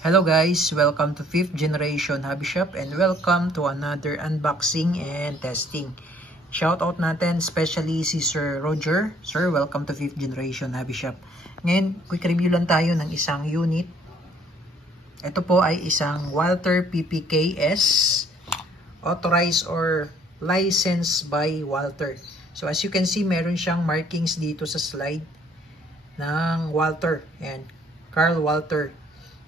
Hello guys, welcome to 5th Generation Hobby Shop and welcome to another unboxing and testing. Shoutout natin especially si Sir Roger. Sir, welcome to 5th Generation Hobby Shop. Ngayon, quick review lang tayo ng isang unit. Ito po ay isang Walther PPKS, authorized or licensed by Walther. So as you can see, meron siyang markings dito sa slide ng Walther and Karl Walther.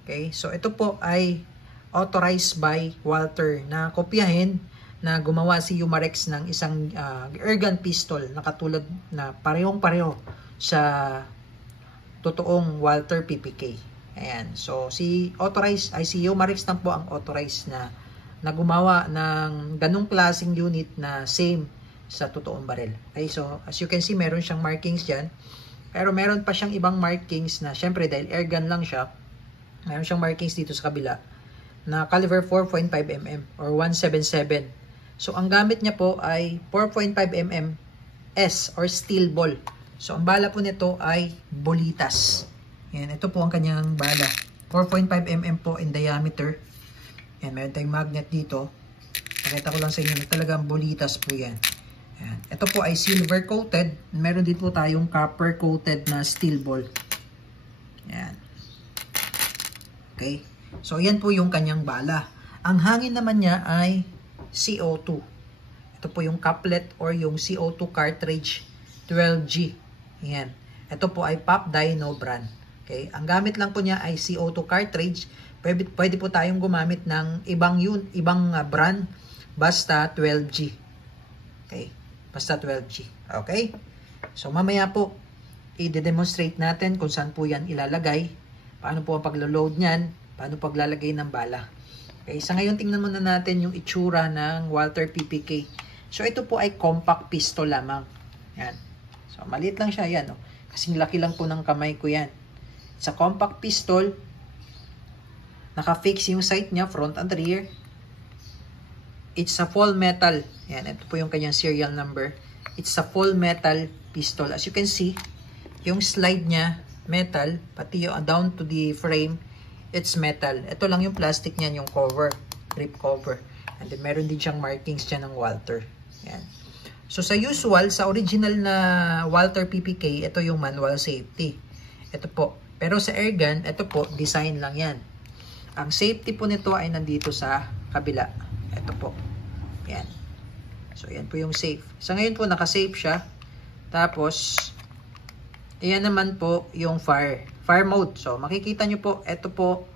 Okay, so ito po ay authorized by Walther na kopyahin na gumawa si Umarex ng isang airgun pistol na katulad na parehong-pareho sa totoong Walther PPK. Ayan, so si Umarex lang po ang authorized na gumawa ng ganung klaseng unit na same sa totoong baril. Okay, so as you can see, meron siyang markings dyan. Pero meron pa siyang ibang markings na syempre dahil airgun lang siya, meron siyang markings dito sa kabila na caliber 4.5mm or 177. So, ang gamit niya po ay 4.5mm S or steel ball. So, ang bala po nito ay bolitas. Yan, ito po ang kanyang bala. 4.5mm po in diameter. Yan, meron tayong magnet dito. Pakita ko lang sa inyo na talagang bolitas po yan. Yan. Ito po ay silver coated. Meron din po tayong copper coated na steel ball. Yan. Okay. So, yan po yung kanyang bala. Ang hangin naman niya ay CO2. Ito po yung couplet or yung CO2 cartridge 12G. Yan. Ito po ay Pop Dino brand. Okay. Ang gamit lang po niya ay CO2 cartridge. Pwede po tayong gumamit ng ibang brand. Basta 12G. Okay. Basta 12G. Okay. So, mamaya po, i-demonstrate natin kung saan po yan ilalagay. Paano po ang paglo-load niyan? Paano paglalagay ng bala? Okay, sa ngayon tingnan muna natin yung itsura ng Walther PPK. So ito po ay compact pistol lamang. Yan. So maliit lang siya yan, oh. Kasing laki lang po ng kamay ko yan. Sa compact pistol, naka-fix yung sight niya, front and rear. It's a full metal. Yan, ito po yung kanyang serial number. It's a full metal pistol. As you can see, yung slide niya metal, pati yung down to the frame, it's metal. Ito lang yung plastic niyan, yung cover, grip cover. And then meron din siyang markings dyan ng Walther. Yan. So sa usual, sa original na Walther PPK, ito yung manual safety. Ito po. Pero sa airgun, ito po, design lang yan. Ang safety po nito ay nandito sa kabila. Ito po. Yan. So yan po yung safe. Sa ngayon po, naka-safe siya. Tapos, ayan naman po yung fire mode. So, makikita nyo po, ito po,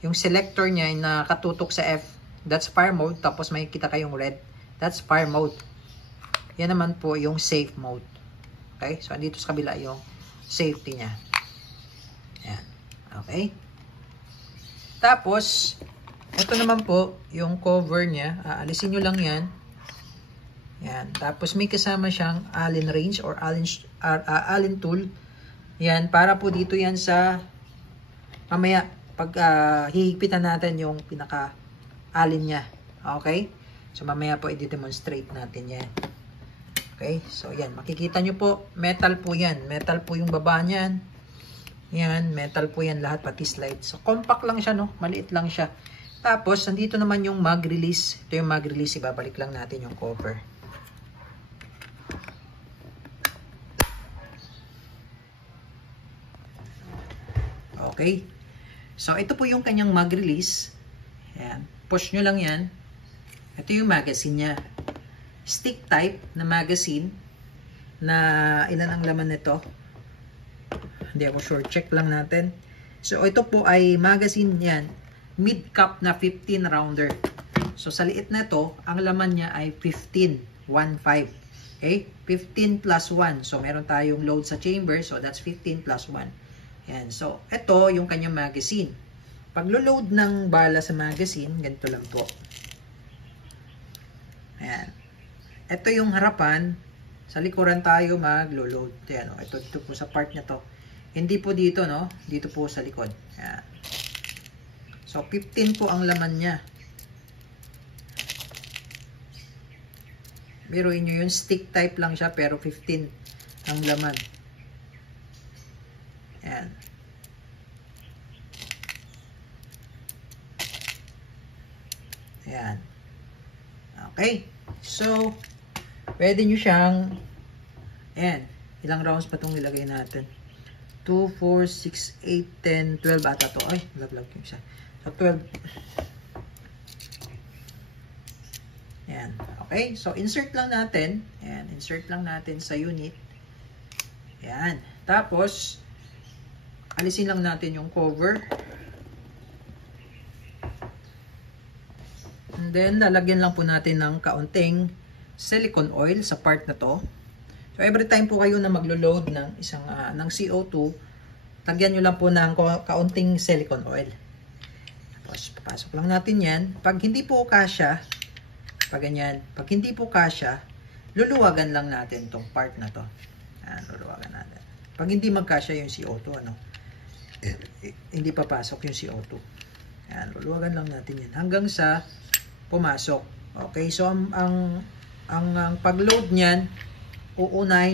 yung selector niya ay nakatutok sa F. That's fire mode. Tapos, makikita kayong red. That's fire mode. Yan naman po yung safe mode. Okay? So, andito sa kabila yung safety niya. Ayan. Okay? Tapos, ito naman po, yung cover niya. Aalisin nyo lang yan. Yan. Tapos may kasama siyang Allen wrench or Allen tool. Yan. Para po dito yan sa mamaya pag hihigpitan natin yung pinaka Allen niya. Okay? So mamaya po i-demonstrate natin yan. Okay? So yan. Makikita nyo po. Metal po yan. Metal po yung baba niyan. Yan. Metal po yan lahat pati slide. So compact lang siya, no? Maliit lang siya. Tapos nandito naman yung mag release. Ito yung mag release. Ibabalik lang natin yung cover. Okay. So, ito po yung kanyang mag-release. Ayan. Push nyo lang yan. Ito yung magazine niya. Stick type na magazine na ilan ang laman nito. Hindi ako sure. Check lang natin. So, ito po ay magazine yan. Mid-cap na 15 rounder. So, sa liit na ito, ang laman niya ay 15. 1.5. Okay? 15 plus 1. So, meron tayong load sa chamber. So, that's 15 plus 1. Yan. So, ito yung kanyang magazine. Pag-load ng bala sa magazine, ganito lang po. Ayan. Ito yung harapan. Sa likuran tayo mag-load. Ayan. Ito dito po sa part na to. Hindi po dito, no? Dito po sa likod. Ayan. So, 15 po ang laman niya. Biruin nyo yun. Stick type lang siya, pero 15 ang laman. Ayan. Ayan. Okay. So, pwede nyo siyang, ayan, ilang rounds pa itong ilagay natin? 2, 4, 6, 8, 10, 12 ata to. Ay, laglag yung isa. So, 12. Ayan. Okay. So, insert lang natin. Ayan. Insert lang natin sa unit. Ayan. Tapos, alisin lang natin yung cover. And then, lalagyan lang po natin ng kaunting silicone oil sa part na to. So, every time po kayo na maglo-load ng ng CO2, lagyan nyo lang po ng kaunting silicone oil. Tapos, papasok lang natin yan. Pag hindi po kasya, pag ganyan, pag hindi po kasya, luluwagan lang natin tong part na to. Ayan, luluwagan natin. Pag hindi magkasya yung CO2, hindi papasok yung CO2. Ayan, luluwagan lang natin yan. Hanggang sa pumasok. Okay, so ang pag-load niyan, iuuna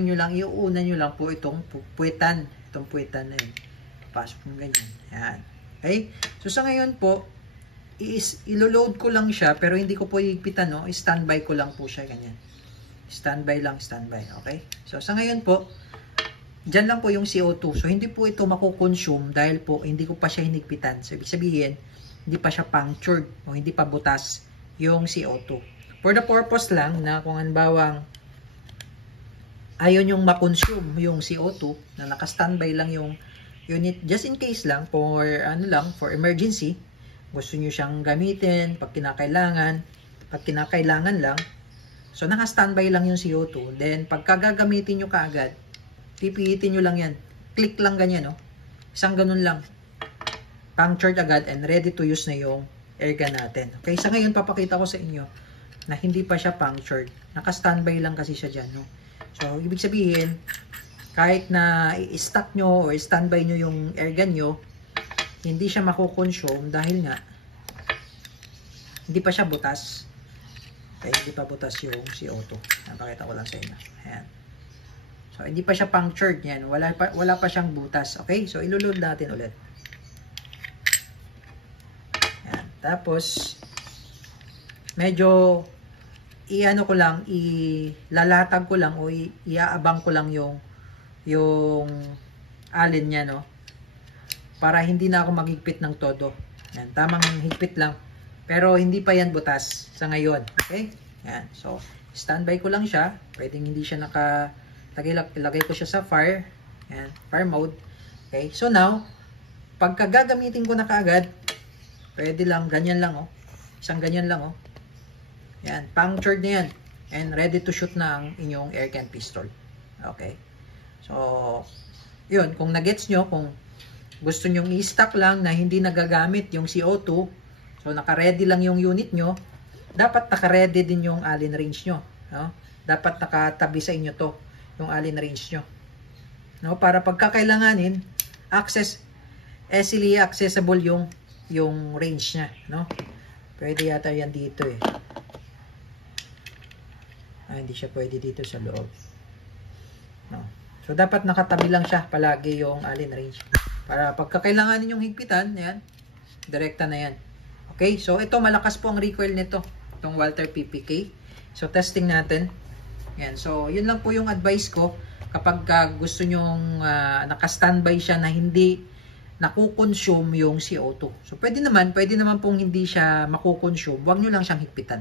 nyo lang po itong puwetan. Itong puwetan na yun. Pasok ng ganyan. Ayan. Okay? So sa ngayon po, ilo-load ko lang siya, pero hindi ko po higpitan, no? Standby ko lang po siya, ganyan. Standby lang, standby. Okay? So sa ngayon po, dyan lang po yung CO2. So hindi po ito makukonsume dahil po hindi ko pa siya hinigpitan. So ibig sabihin, hindi pa siya punctured o hindi pa butas yung CO2. For the purpose lang na kung anbawang ayaw yung makonsume yung CO2 na naka-standby lang yung unit, just in case lang for for emergency, gusto niyo siyang gamitin pag kinakailangan lang. So naka-standby lang yung CO2. Then pagka gagamitin niyo kaagad, pipihitin niyo lang yan. Click lang ganyan, no. Isang ganun lang. Punctured agad and ready to use na yung airgun natin. Okay, sa ngayon papakita ko sa inyo na hindi pa siya punctured. Naka-standby lang kasi siya dyan, no? So, ibig sabihin, kahit na i-stack nyo o standby nyo yung airgun nyo, hindi siya makukonsume dahil nga hindi pa siya butas. Okay, hindi pa butas yung CO2. Napakita ko lang sa inyo. Ayan. So, hindi pa siya punctured. Yan. Wala pa siyang butas. Okay, so ilulod natin ulit. Tapos, medyo ilalatag ko lang o iaabang ko lang yung alin niya, no? Para hindi na ako maghigpit ng todo. Yan, tamang higpit lang. Pero hindi pa yan butas sa ngayon. Okay? Yan. So, standby ko lang siya. Pwedeng hindi siya ilagay ko siya sa fire. Yan, fire mode. Okay? So now, pagka gagamitin ko na kaagad, pwede lang, ganyan lang, oh. Isang ganyan lang, oh. Yan, punctured na yan. And ready to shoot na ang inyong airgun pistol. Okay. So, yun, kung nagets nyo, kung gusto nyong i-stack lang na hindi nagagamit yung CO2, so naka-ready lang yung unit nyo, dapat naka-ready din yung allen range nyo. No? Dapat nakatabi sa inyo to, yung allen range nyo. No? Para pagkakailanganin, easily accessible yung range niya, no? Pwede yata yan dito eh. Hindi siya pwede dito sa loob. No. So dapat nakatabi lang siya palagi yung allen range. Para pagkakailanganin yung higpitan, yan, direkta na yan. Okay, so ito malakas po ang recoil nito, itong Walther PPK. So testing natin. Yan, so yun lang po yung advice ko kapag gusto nyong naka-standby siya na hindi nakukonsume yung CO2. So, pwede naman pong hindi siya makukonsume. Huwag nyo lang siyang higpitan.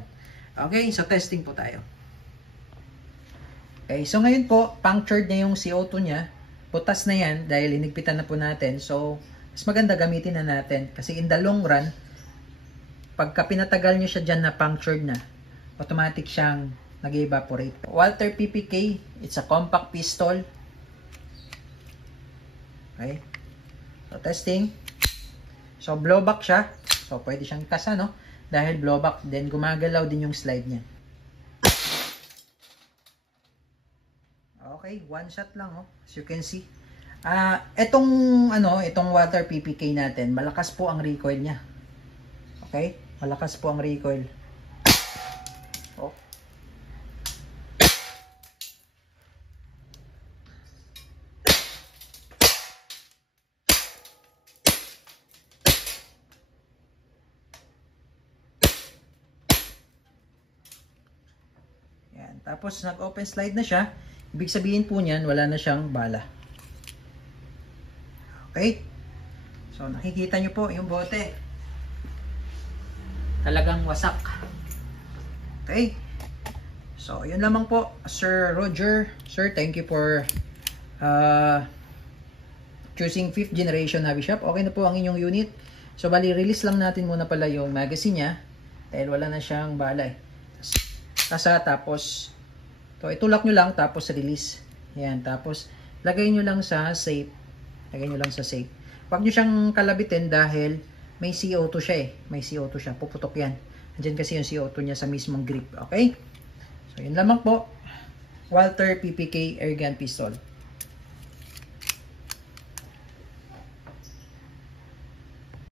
Okay, so testing po tayo. Okay, so ngayon po, punctured na yung CO2 niya. Butas na yan dahil hinigpitan na po natin. So, mas maganda gamitin na natin. Kasi in the long run, pagka pinatagal nyo siya dyan na punctured na, automatic siyang nag-evaporate. Walther PPK, it's a compact pistol. Okay. So, testing. So, blowback siya. So, pwede siyang kasa, no? Dahil blowback. Then, gumagalaw din yung slide niya. Okay, one shot lang, oh. As you can see. Itong Walther PPK natin, malakas po ang recoil niya. Okay? Malakas po ang recoil. Oh. Tapos nag-open slide na siya. Ibig sabihin po niyan, wala na siyang bala. Okay? So nakikita nyo po yung bote. Talagang wasak. Okay? So yun lamang po, Sir Roger. Sir, thank you for choosing 5th generation hobby shop. Okay na po ang inyong unit. So bali, release lang natin muna pala yung magazine niya. Dahil wala na siyang bala eh. Tapos to, itulak nyo lang tapos release. Yan, tapos lagay nyo lang sa safe. Lagay nyo lang sa safe. Huwag nyo siyang kalabitin dahil may CO2 siya eh. May CO2 siya. Puputok yan. Andyan kasi yung CO2 niya sa mismong grip. Okay? So yun lamang po. Walther PPK Airgun Pistol.